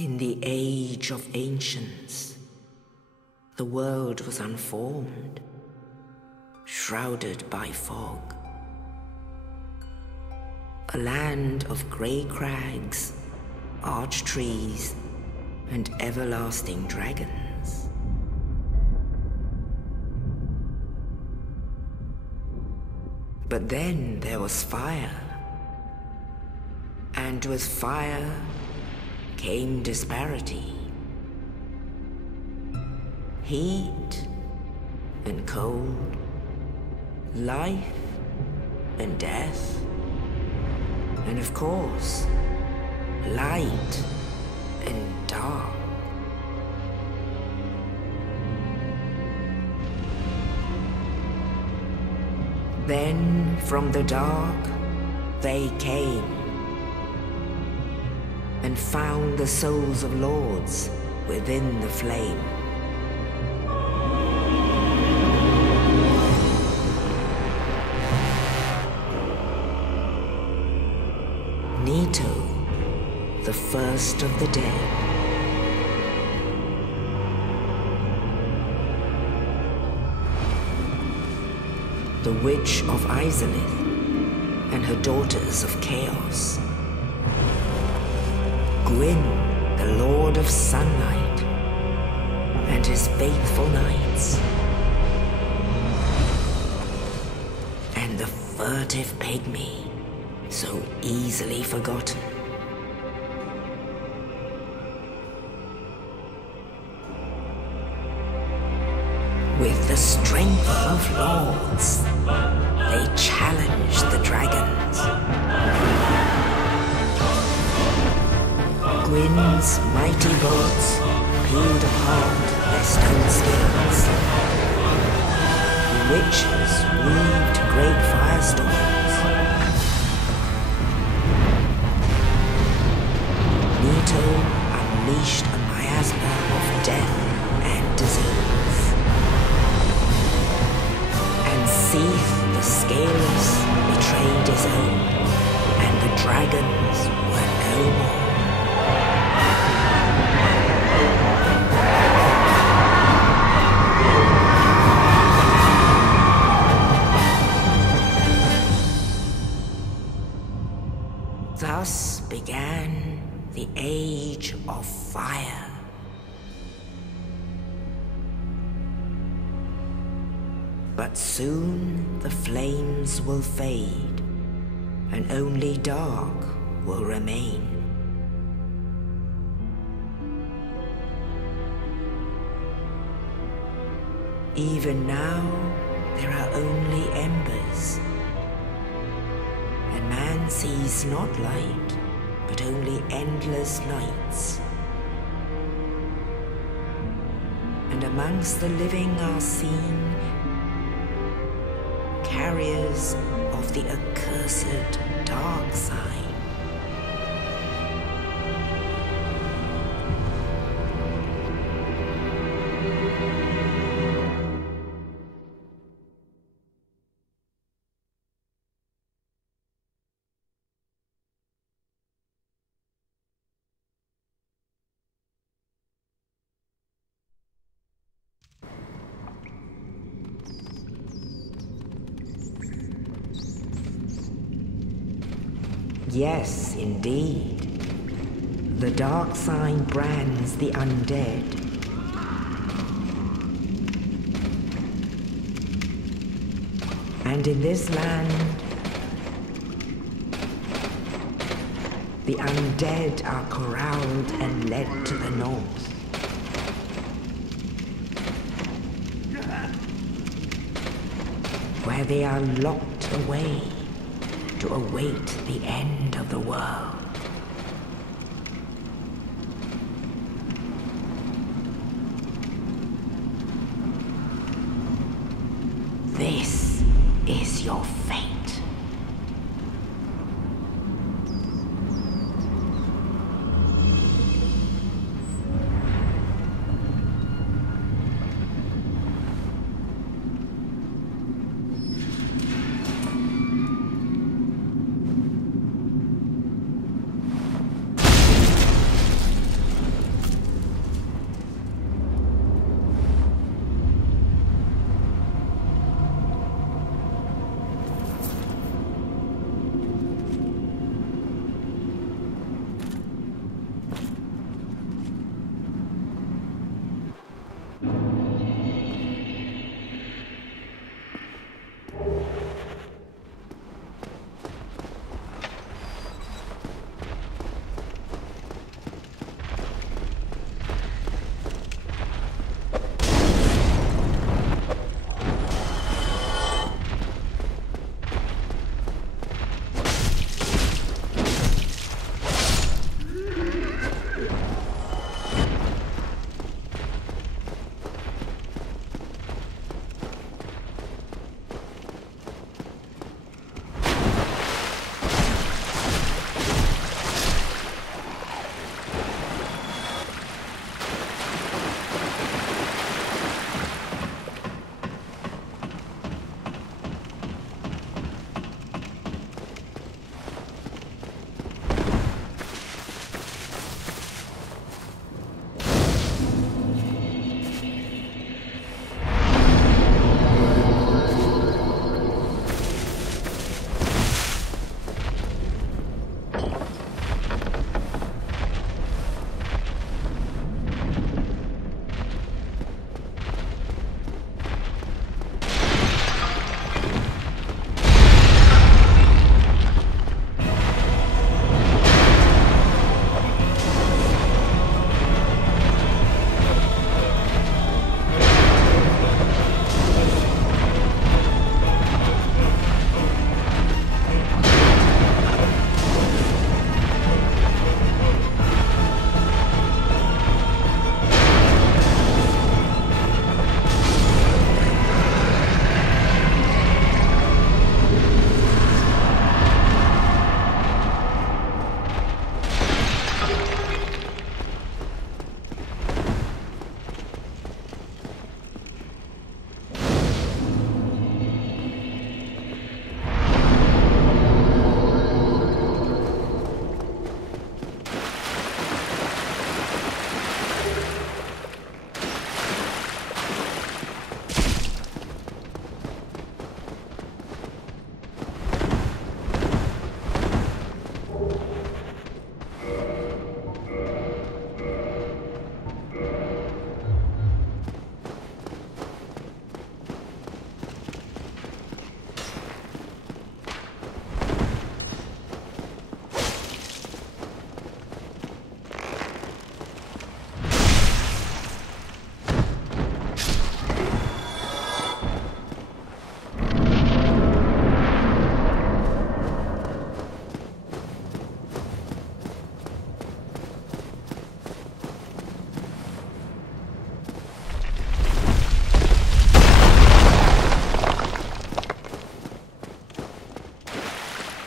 In the age of ancients, the world was unformed, shrouded by fog. A land of grey crags, arch trees, and everlasting dragons. But then there was fire, and with fire came disparity. Heat and cold, life and death, and of course, light and dark. Then from the dark they came and found the souls of lords within the flame. Nito, the first of the dead. The Witch of Izalith and her daughters of Chaos. Gwyn, the Lord of Sunlight, and his faithful knights. And the furtive pygmy, so easily forgotten. With the strength of lords, they challenged the dragons. Gwyn's mighty bolts peeled apart their stone skills. The witches weaved great firestorms. Nito unleashed a miasma of death and disease. And Seath the Scaleless betrayed his own, and the dragons were no more. Thus began the Age of Fire. But soon the flames will fade, and only dark will remain. Even now, there are only embers, and man sees not light, but only endless nights. And amongst the living are seen carriers of the accursed dark side. Yes, indeed. The dark sign brands the undead. And in this land, the undead are corralled and led to the north. Where they are locked away to await the end of the world. This is your fate.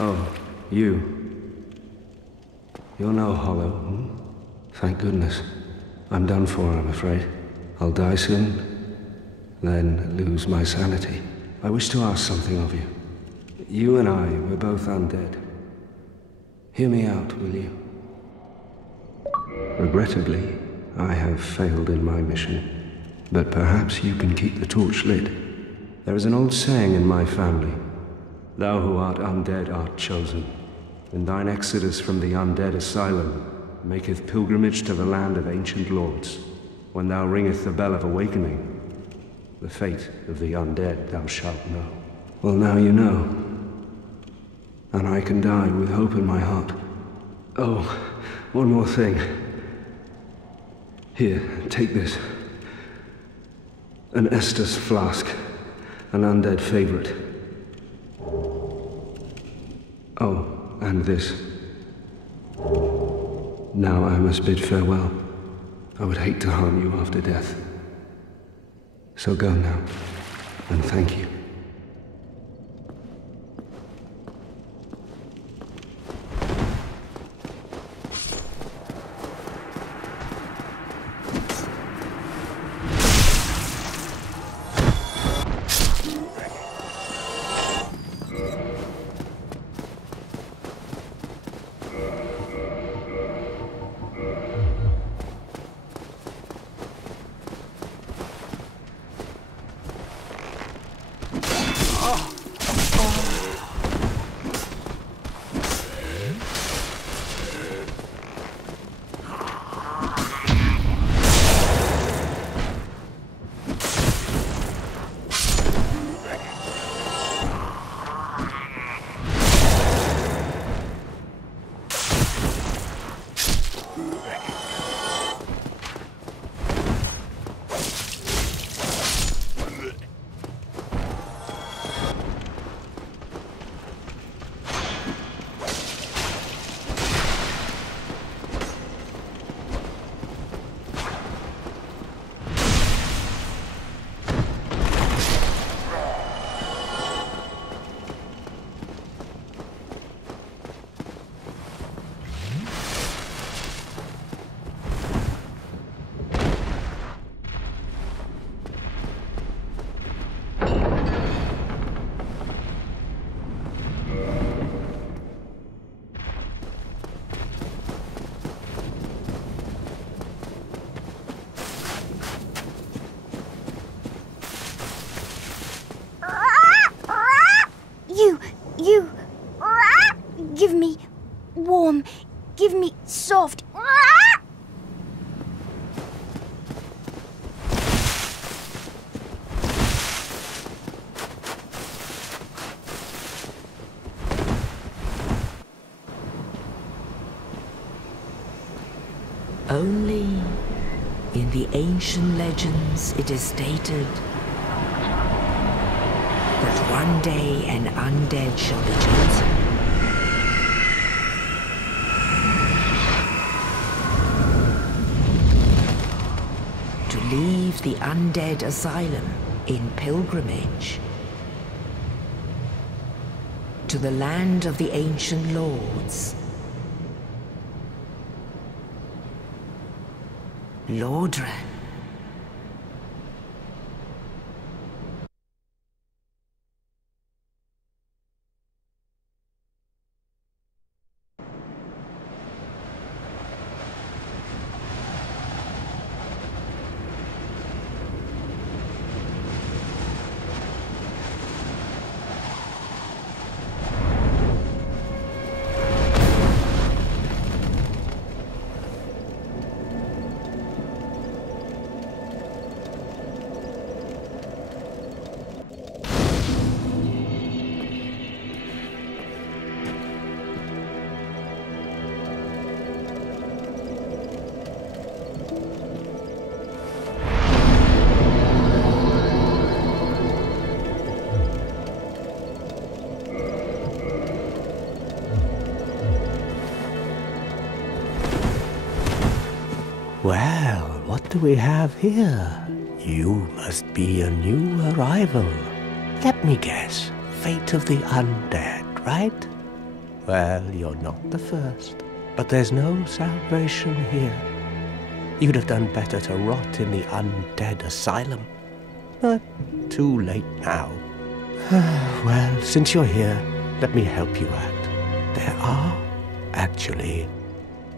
Oh, you. You're no hollow, hmm? Thank goodness. I'm done for, I'm afraid. I'll die soon, then lose my sanity. I wish to ask something of you. You and I, we're both undead. Hear me out, will you? Regrettably, I have failed in my mission, but perhaps you can keep the torch lit. There is an old saying in my family, "Thou who art undead art chosen, and thine exodus from the undead asylum maketh pilgrimage to the land of ancient lords. When thou ringeth the bell of awakening, the fate of the undead thou shalt know." Well, now you know. And I can die with hope in my heart. Oh, one more thing. Here, take this. An Estus flask. An undead favorite. Oh, and this. Now I must bid farewell. I would hate to harm you after death. So go now, and thank you. Give me warm. Give me soft. Only in the ancient legends it is stated that one day an undead shall be chosen. To leave the undead asylum in pilgrimage to the land of the ancient lords. Lordran. Well, what do we have here? You must be a new arrival. Let me guess, fate of the undead, right? Well, you're not the first, but there's no salvation here. You'd have done better to rot in the undead asylum. But too late now. Well, since you're here, let me help you out. There are, actually,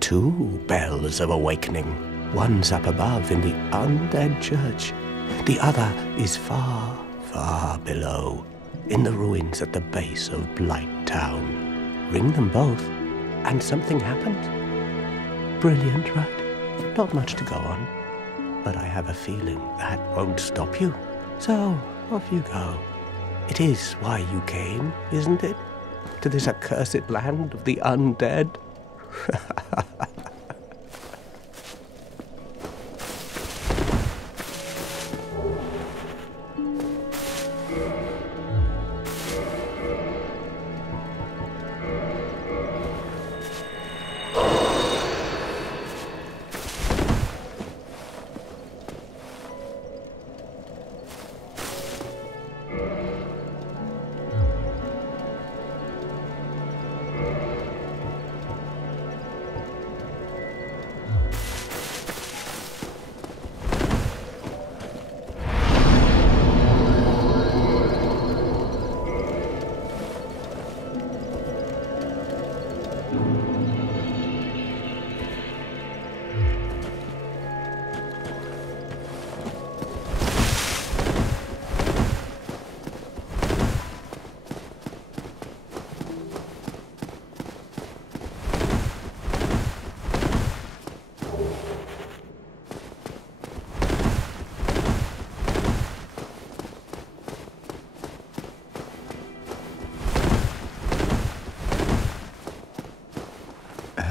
2 bells of awakening. One's up above in the undead church. The other is far, far below, in the ruins at the base of Blight Town. Ring them both, and something happens. Brilliant, right? Not much to go on, but I have a feeling that won't stop you. So, off you go. It is why you came, isn't it? To this accursed land of the undead?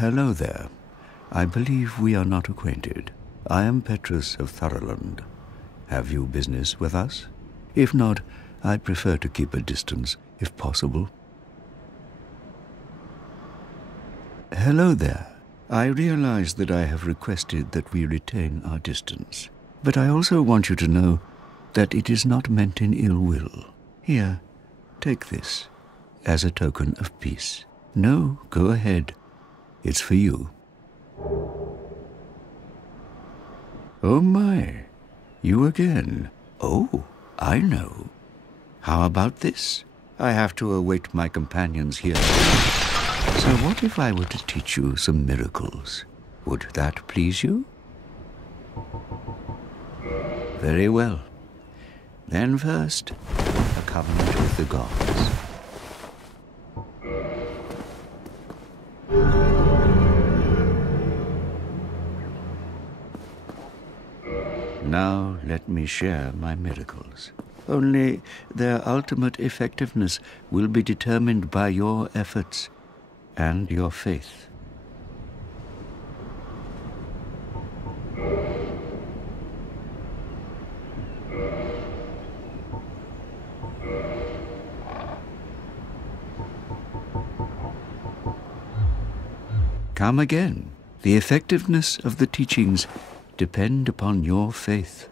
Hello there. I believe we are not acquainted. I am Petrus of Thoroland. Have you business with us? If not, I'd prefer to keep a distance, if possible. Hello there. I realize that I have requested that we retain our distance, but I also want you to know that it is not meant in ill will. Here, take this, as a token of peace. No, go ahead. It's for you. Oh my, you again. Oh, I know. How about this? I have to await my companions here. So what if I were to teach you some miracles? Would that please you? Very well. Then first, a covenant with the gods. Now let me share my miracles. Only their ultimate effectiveness will be determined by your efforts and your faith. Come again. The effectiveness of the teachings depend upon your faith.